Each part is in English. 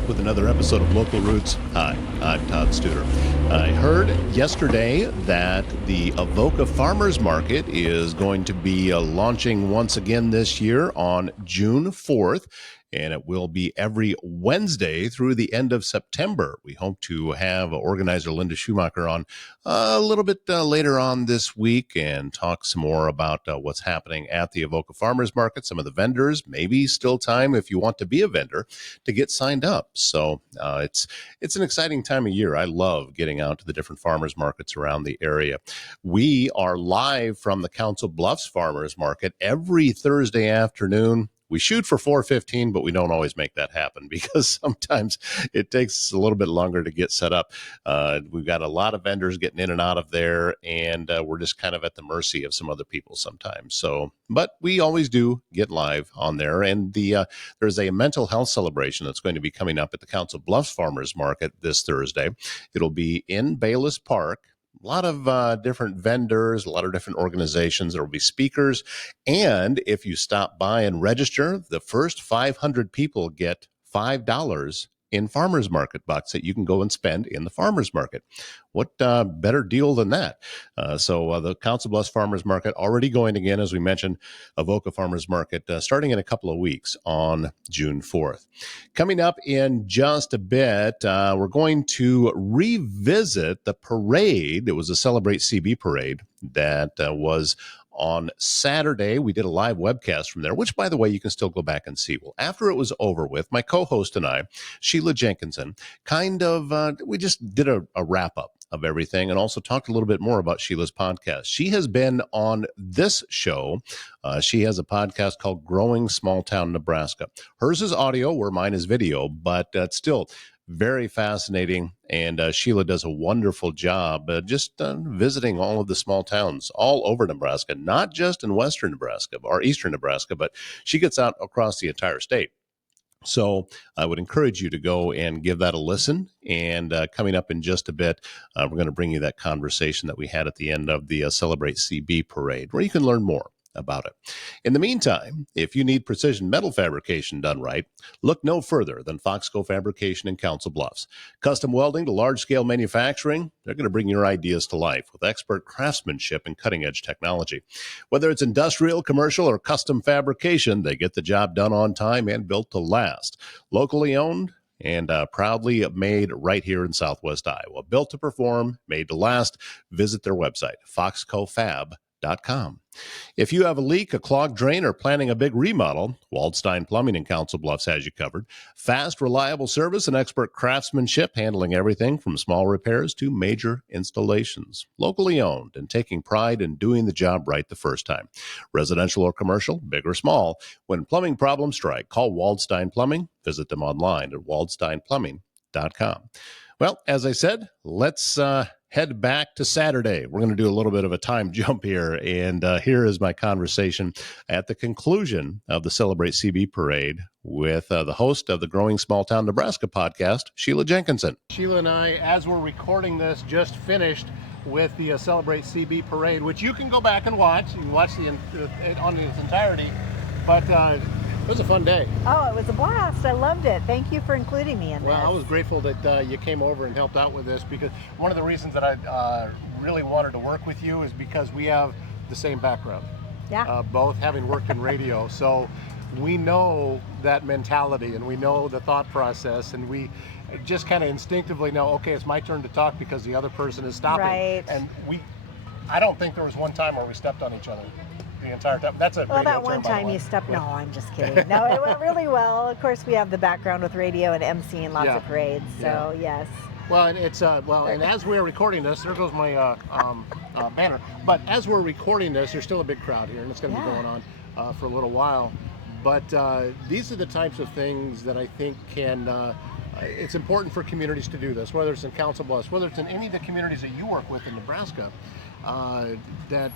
back with another episode of Local Roots. Hi, I'm Todd Studer. I heard yesterday that the Avoca Farmers Market is going to be launching once again this year on June 4th, and it will be every Wednesday through the end of September. We hope to have organizer Linda Schumacher on a little bit later on this week and talk some more about what's happening at the Avoca Farmers Market, some of the vendors, maybe still time if you want to be a vendor to get signed up. So it's an exciting time of year. I love getting out to the different farmers markets around the area. We are live from the Council Bluffs Farmers Market every Thursday afternoon. We shoot for 4:15, but we don't always make that happen because sometimes it takes us a little bit longer to get set up. We've got a lot of vendors getting in and out of there, and we're just kind of at the mercy of some other people sometimes. So, but we always do get live on there. And there's a mental health celebration that's going to be coming up at the Council Bluffs Farmers Market this Thursday. It'll be in Bayless Park. A lot of different vendors, a lot of different organizations. There will be speakers. And if you stop by and register, the first 500 people get $5 in farmers market bucks that you can go and spend in the farmers market. What better deal than that? So the Council Bluffs Farmers Market already going again, as we mentioned, Avoca Farmers Market starting in a couple of weeks on June 4th. Coming up in just a bit, we're going to revisit the parade. It was a Celebrate CB parade that was on Saturday. We did a live webcast from there, which, by the way, you can still go back and see. Well, after it was over with, my co-host and I, Sheila Jenkinson, we just did a wrap-up of everything and also talked a little bit more about Sheila's podcast. She has been on this show. She has a podcast called Growing Small Town Nebraska. Hers is audio, where mine is video, but still very fascinating, and Sheila does a wonderful job just visiting all of the small towns all over Nebraska, not just in western Nebraska or eastern Nebraska, but she gets out across the entire state. So I would encourage you to go and give that a listen. And coming up in just a bit, we're going to bring you that conversation that we had at the end of the Celebrate CB parade, where you can learn more about it. In the meantime, if you need precision metal fabrication done right, look no further than Foxco Fabrication in Council Bluffs. Custom welding to large-scale manufacturing, they're going to bring your ideas to life with expert craftsmanship and cutting-edge technology. Whether it's industrial, commercial, or custom fabrication, they get the job done on time and built to last. Locally owned and proudly made right here in Southwest Iowa. Built to perform, made to last. Visit their website, foxcofab.com. If you have a leak, a clogged drain, or planning a big remodel, Waldstein Plumbing in Council Bluffs has you covered. Fast, reliable service and expert craftsmanship, handling everything from small repairs to major installations. Locally owned and taking pride in doing the job right the first time. Residential or commercial, big or small, when plumbing problems strike, call Waldstein Plumbing. Visit them online at waldsteinplumbing.com. Well, as I said, let's head back to Saturday. We're going to do a little bit of a time jump here, and here is my conversation at the conclusion of the Celebrate CB parade with the host of the Growing Small Town Nebraska podcast, Sheila Jenkinson. Sheila and I, as we're recording this, just finished with the Celebrate CB parade, which you can go back and watch. You can watch it on its entirety, but it was a fun day. Oh, it was a blast. I loved it. Thank you for including me in this. Well, I was grateful that you came over and helped out with this, because one of the reasons that I really wanted to work with you is because we have the same background. Yeah. Both having worked in radio. So we know that mentality and we know the thought process, and we just kind of instinctively know, okay, it's my turn to talk because the other person is stopping. Right. And I don't think there was one time where we stepped on each other the entire time. That's a well, that one time you stepped. No, I'm just kidding. No, it went really well. Of course, we have the background with radio and emceeing lots of parades. So yes. Well, and it's and as we're recording this, there goes my banner. But as we're recording this, there's still a big crowd here, and it's going to be going on for a little while. But these are the types of things that I think can. It's important for communities to do this, whether it's in Council Bluffs, whether it's in any of the communities that you work with in Nebraska. That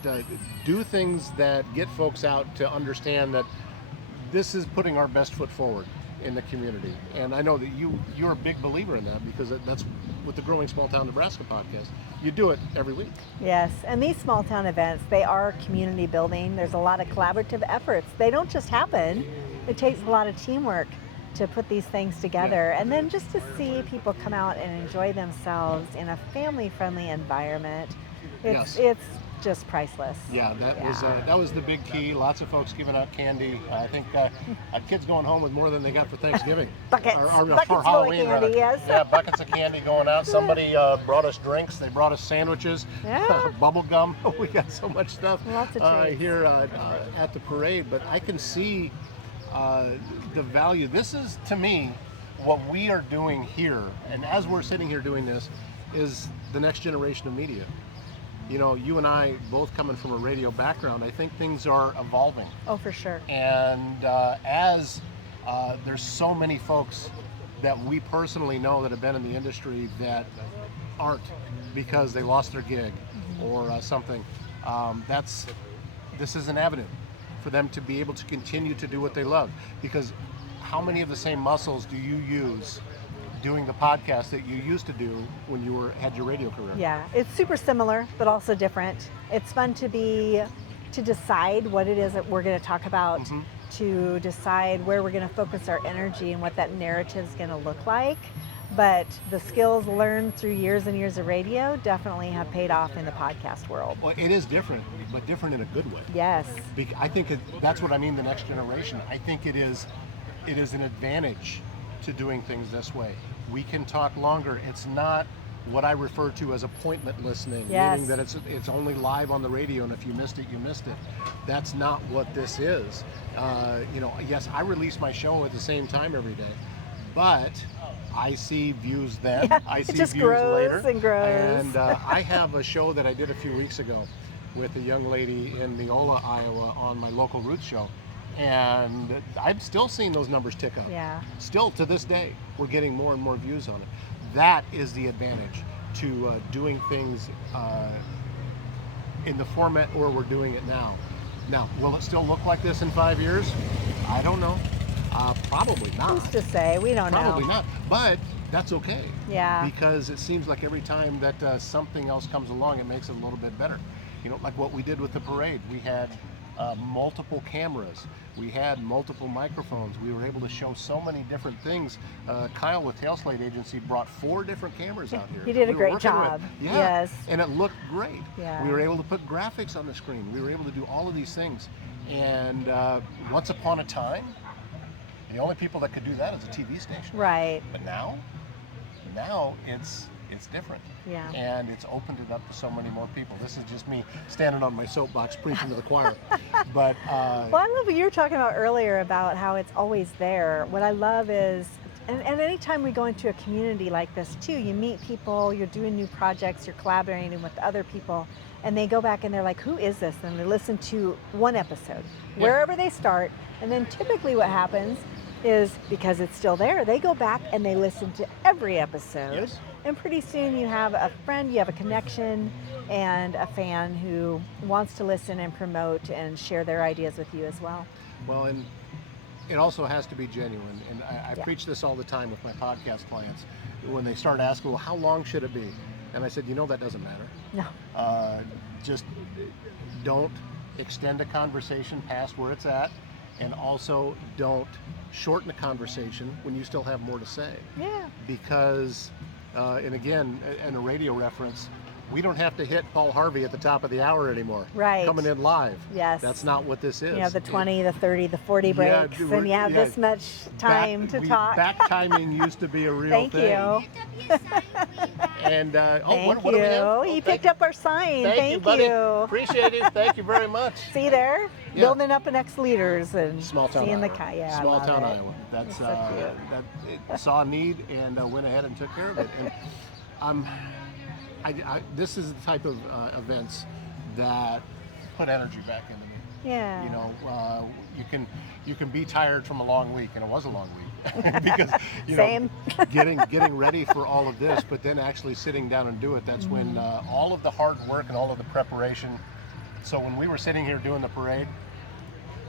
do things that get folks out to understand that this is putting our best foot forward in the community. And I know that you're a big believer in that, because that's with the Growing Small Town Nebraska podcast. You do it every week. Yes, and these small town events, they are community building. There's a lot of collaborative efforts. They don't just happen. It takes a lot of teamwork to put these things together, and then just to see people come out and enjoy themselves in a family-friendly environment. It's just priceless. Yeah, that was the big key. Lots of folks giving out candy. I think kids going home with more than they got for Thanksgiving. Buckets for full Halloween, of candy, yes. Yeah, buckets of candy going out. Somebody brought us drinks. They brought us sandwiches, bubble gum. We got so much stuff Lots of treats. here at the parade. But I can see the value. This is, to me, what we are doing here. And as we're sitting here doing this, is the next generation of media. You know, you and I both coming from a radio background, I think things are evolving. Oh, for sure. And as there's so many folks that we personally know that have been in the industry that aren't because they lost their gig or something, this is an avenue for them to be able to continue to do what they love. Because how many of the same muscles do you use doing the podcast that you used to do when you had your radio career? Yeah, it's super similar, but also different. It's fun to decide what it is that we're going to talk about, to decide where we're going to focus our energy and what that narrative is going to look like. But the skills learned through years and years of radio definitely have paid off in the podcast world. Well, it is different, but different in a good way. Yes. I think that's what I mean, the next generation. I think it is an advantage to doing things this way. We can talk longer. It's not what I refer to as appointment listening, meaning that it's only live on the radio, and if you missed it, you missed it. That's not what this is. Yes, I release my show at the same time every day, but I see views then. I see just views grows later. and grows. And I have a show that I did a few weeks ago with a young lady in Neola, Iowa, on my local Roots show. And I've still seen those numbers tick up. Yeah. Still to this day, we're getting more and more views on it. That is the advantage to doing things in the format where we're doing it now. Now, will it still look like this in 5 years? I don't know. Probably not. Who's to say? We don't know. Probably not. But that's okay. Yeah. Because it seems like every time that something else comes along, it makes it a little bit better. You know, like what we did with the parade. We had multiple cameras. We had multiple microphones. We were able to show so many different things. Kyle with Tailslate Agency brought 4 different cameras out here. He did a great job. Yeah. Yes. And it looked great. Yeah. We were able to put graphics on the screen. We were able to do all of these things. And once upon a time, the only people that could do that is a TV station. Right. But now it's different. Yeah. And it's opened it up to so many more people. This is just me standing on my soapbox preaching to the choir. But well, I love what you were talking about earlier about how it's always there. What I love is, and anytime we go into a community like this too, you meet people, you're doing new projects, you're collaborating with other people, and they go back and they're like, who is this? And they listen to one episode, wherever they start, and then typically what happens is, because it's still there, they go back and they listen to every episode. Yes. And pretty soon you have a friend, you have a connection, and a fan who wants to listen and promote and share their ideas with you as well. Well, and it also has to be genuine. And I preach this all the time with my podcast clients. When they start asking, well, how long should it be? And I said, that doesn't matter. No. Just don't extend a conversation past where it's at. And also don't shorten the conversation when you still have more to say. Yeah. Because, and again, in a radio reference, we don't have to hit Paul Harvey at the top of the hour anymore. Right. Coming in live. Yes. That's not what this is. You have the 20, the 30, the 40 breaks, and you have this much time to talk. Back timing used to be a real Thank thing. you. And Thank what do we have? He picked up our sign. Thank you, buddy. you. Appreciate it. Thank you very much. See there? Yeah. Building up the next leaders and Small town seeing Iowa. the Small town it. Iowa. That's so it saw a need and went ahead and took care of it. And this is the type of events that put energy back into me. Yeah. You can be tired from a long week, and it was a long week because Same. getting ready for all of this, but then actually sitting down and do it. That's when all of the hard work and all of the preparation. So when we were sitting here doing the parade,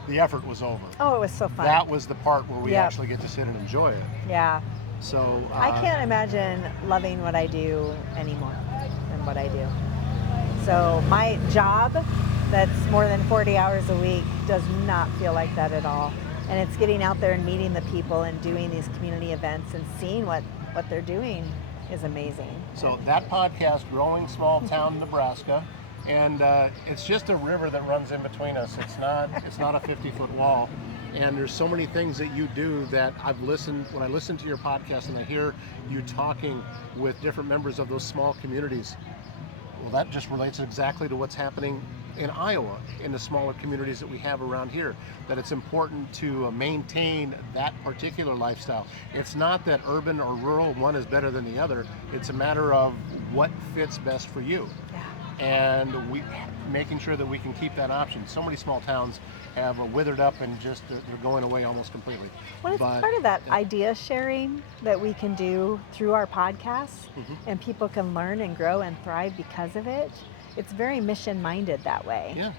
the effort was over. Oh, it was so fun. That was the part where we actually get to sit and enjoy it. Yeah. So I can't imagine loving what I do anymore than what I do. So my job, that's more than 40 hours a week, does not feel like that at all. And it's getting out there and meeting the people and doing these community events and seeing what they're doing is amazing. So that podcast, Growing Small Town Nebraska, and it's just a river that runs in between us. It's not a 50-foot wall. And there's so many things that you do that when I listen to your podcast and I hear you talking with different members of those small communities, well, that just relates exactly to what's happening in Iowa, in the smaller communities that we have around here, that it's important to maintain that particular lifestyle. It's not that urban or rural, one is better than the other. It's a matter of what fits best for you. And making sure that we can keep that option. So many small towns have withered up and just they're going away almost completely. Well, it's part of that idea sharing that we can do through our podcasts, and people can learn and grow and thrive because of it. It's very mission-minded that way. Yeah.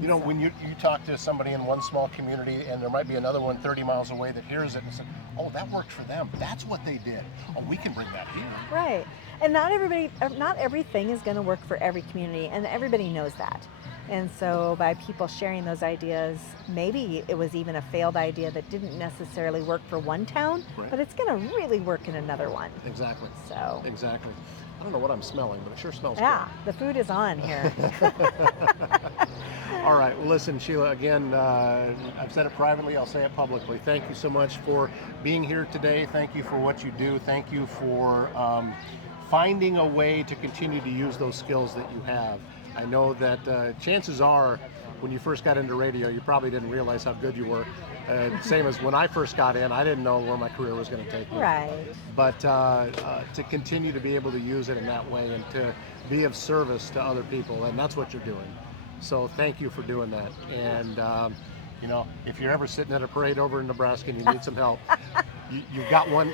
You know, when you talk to somebody in one small community and there might be another one 30 miles away that hears it and says, oh, that worked for them. That's what they did. Oh, we can bring that here. Right. And not everything is going to work for every community, and everybody knows that. And so by people sharing those ideas, maybe it was even a failed idea that didn't necessarily work for one town, but it's going to really work in another one. Exactly. So. Exactly. I don't know what I'm smelling, but it sure smells good. The food is on here. All right. Well, listen, Sheila, again, I've said it privately. I'll say it publicly. Thank you so much for being here today. Thank you for what you do. Thank you for finding a way to continue to use those skills that you have. I know that chances are when you first got into radio, you probably didn't realize how good you were. Same as when I first got in, I didn't know where my career was going to take me. Right. But to continue to be able to use it in that way and to be of service to other people, and that's what you're doing. So thank you for doing that. And you know, if you're ever sitting at a parade over in Nebraska and you need some help, you've got one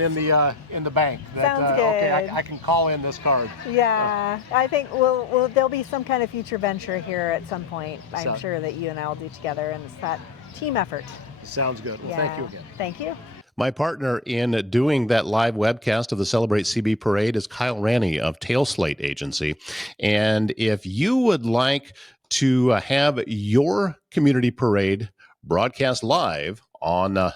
in the bank. That, Sounds good. Okay, I can call in this card. Yeah, I think there'll be some kind of future venture here at some point. I'm sure that you and I will do together, and it's that team effort. Sounds good. Well, thank you again. Thank you. My partner in doing that live webcast of the Celebrate CB Parade is Kyle Ranney of Tail Slate Agency. And if you would like to have your community parade broadcast live on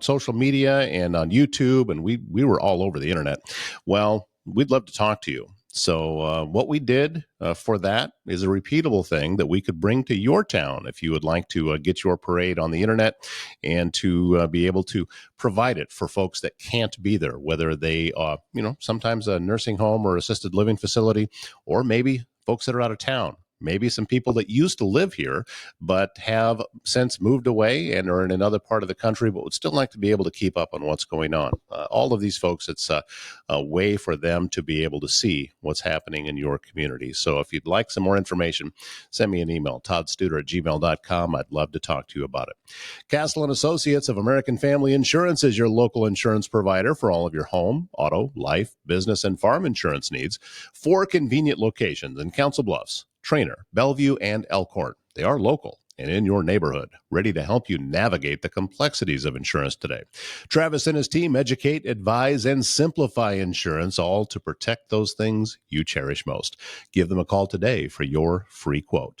social media and on YouTube, and we were all over the internet, well, we'd love to talk to you. So what we did for that is a repeatable thing that we could bring to your town if you would like to get your parade on the internet and to be able to provide it for folks that can't be there, whether they sometimes a nursing home or assisted living facility, or maybe folks that are out of town. Maybe some people that used to live here but have since moved away and are in another part of the country but would still like to be able to keep up on what's going on. All of these folks, it's a way for them to be able to see what's happening in your community. So if you'd like some more information, send me an email, toddstuder@gmail.com. I'd love to talk to you about it. Castle & Associates of American Family Insurance is your local insurance provider for all of your home, auto, life, business, and farm insurance needs. 4 convenient locations in Council Bluffs, Trainer, Bellevue, and Elkhorn. They are local and in your neighborhood, ready to help you navigate the complexities of insurance today. Travis and his team educate, advise, and simplify insurance, all to protect those things you cherish most. Give them a call today for your free quote.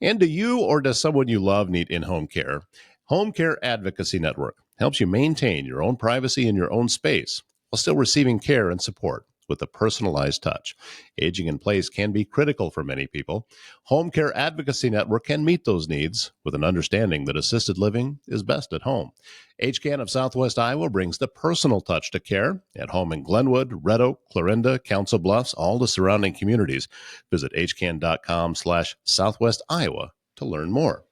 And do you or does someone you love need in-home care? Home Care Advocacy Network helps you maintain your own privacy in your own space while still receiving care and support with a personalized touch. Aging in place can be critical for many people. Home Care Advocacy Network can meet those needs with an understanding that assisted living is best at home. HCAN of Southwest Iowa brings the personal touch to care at home in Glenwood, Red Oak, Clarinda, Council Bluffs, all the surrounding communities. Visit hcan.com/Southwest Iowa to learn more.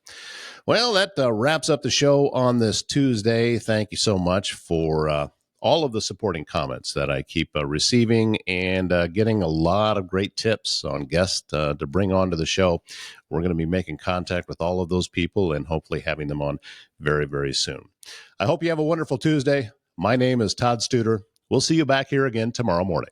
Well, that wraps up the show on this Tuesday. Thank you so much for all of the supporting comments that I keep receiving, and getting a lot of great tips on guests to bring onto the show. We're going to be making contact with all of those people and hopefully having them on very, very soon. I hope you have a wonderful Tuesday. My name is Todd Studer. We'll see you back here again tomorrow morning.